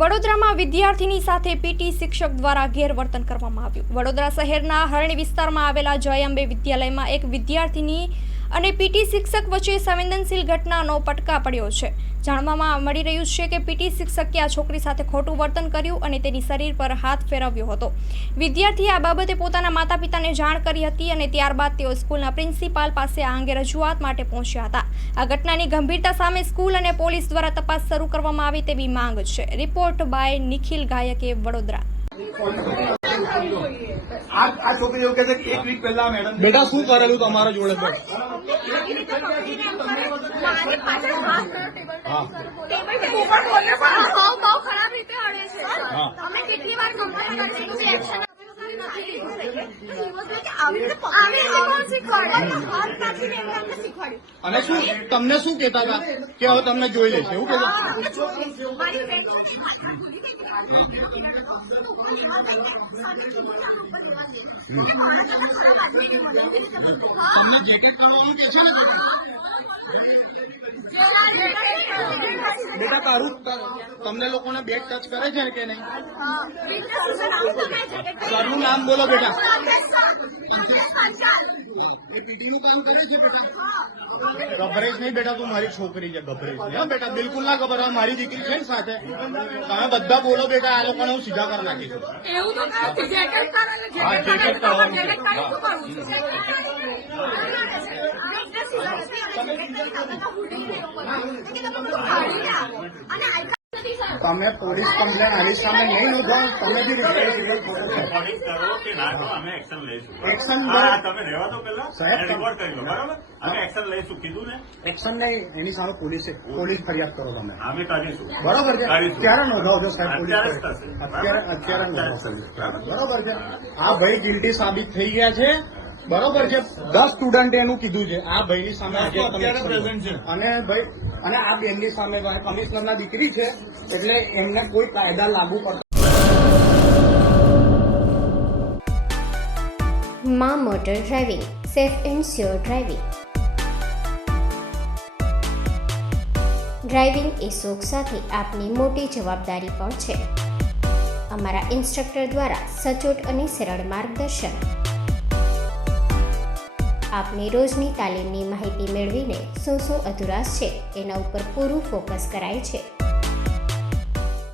વડોદરામાં વિદ્યાર્થીની સાથે પીટી શિક્ષક દ્વારા ગેરવર્તન કરવામાં આવ્યું। વડોદરા શહેરના હરણી વિસ્તારમાં આવેલા જય અંબે વિદ્યાલયમાં એક વિદ્યાર્થીની અને પીટી શિક્ષક વચ્ચે સંવેદનશીલ ઘટનાનો પટકા પડ્યો છે। જાણવામાં મળી રહ્યું છે કે પીટી શિક્ષકે આ છોકરી સાથે ખોટું વર્તન કર્યું અને તેની શરીર પર હાથ ફેરવ્યો હતો। વિદ્યાર્થીએ આ બાબતે પોતાના માતા-પિતાને જાણ કરી હતી અને ત્યારબાદ તેઓ સ્કૂલના પ્રિન્સિપાલ પાસે આ અંગે રજૂઆત માટે પહોંચ્યા હતા। આ ઘટનાની ગંભીરતા સામે સ્કૂલ અને પોલીસ દ્વારા તપાસ શરૂ કરવામાં આવે તેવી માંગ છે। Report by Nikhil ગાયકે, Vadodara. આ છોકરી એવું કહે છે કે 1 વીક પહેલા મેડમ બેટા શું કરેલું તમારા જોડે પણ? અને શું તમને શું કહેતા હતા કે હવે તમને જોઈ લેશે એવું કહેતા? બેટા તારું તમને લોકોને બેગ ટચ કરે છે કે નહીં? સરનું નામ બોલો બેટા। એ પીટીનું કામ કરે છે બેટા? ગભરેશ નહીં બેટા, તું મારી છોકરી છે, ગભરેશ નહીં હા બેટા, બિલકુલ ના ગભરા, મારી દીકરી છે ને સાથે। તમે બધા બોલો બેટા, આ લોકોને હું સીધા કરી નાખીશું। હા, જેકેટ તમે પોલીસ કમ્પ્લેન આની સામે નહીં નોંધાવો, તમે બી એક્શન તમે રહેવા દો પેલા સાહેબ, રિપોર્ટ કરી લો, બરાબર? અમે એક્શન લઈશું કીધું ને, એક્શન નહીં, એની સામે પોલીસ ફરિયાદ કરો તમે, અમે કરીશું બરોબર છે? કરીશું. ક્યારે નોંધાવજો સાહેબ? અત્યારે જ પોલીસ થશે. અત્યારે નોંધાવશો, બરોબર છે? આ ભાઈ ગિલ્ટી સાબિત થઈ ગયા છે, બરોબર છે? 10 સ્ટુડન્ટે એનું કીધું છે। આ ભાઈની સામે આજે પ્રેઝન્ટ છે અને ભાઈ અને આ બેનની સામે કમિશનરના દીકરી છે, એટલે એમને કોઈ કાયદા લાગુ કરતા। માં motor driving, safe and sure driving. Driving એ શોખ સાથે આપની મોટી જવાબદારી પણ છે। અમારા ઇન્સ્ટ્રક્ટર દ્વારા સચોટ અને સરળ માર્ગદર્શન, આપની રોજની તાલીમની માહિતી મેળવીને શું અધુરાશ છે એના ઉપર પૂરું ફોકસ કરાય છે।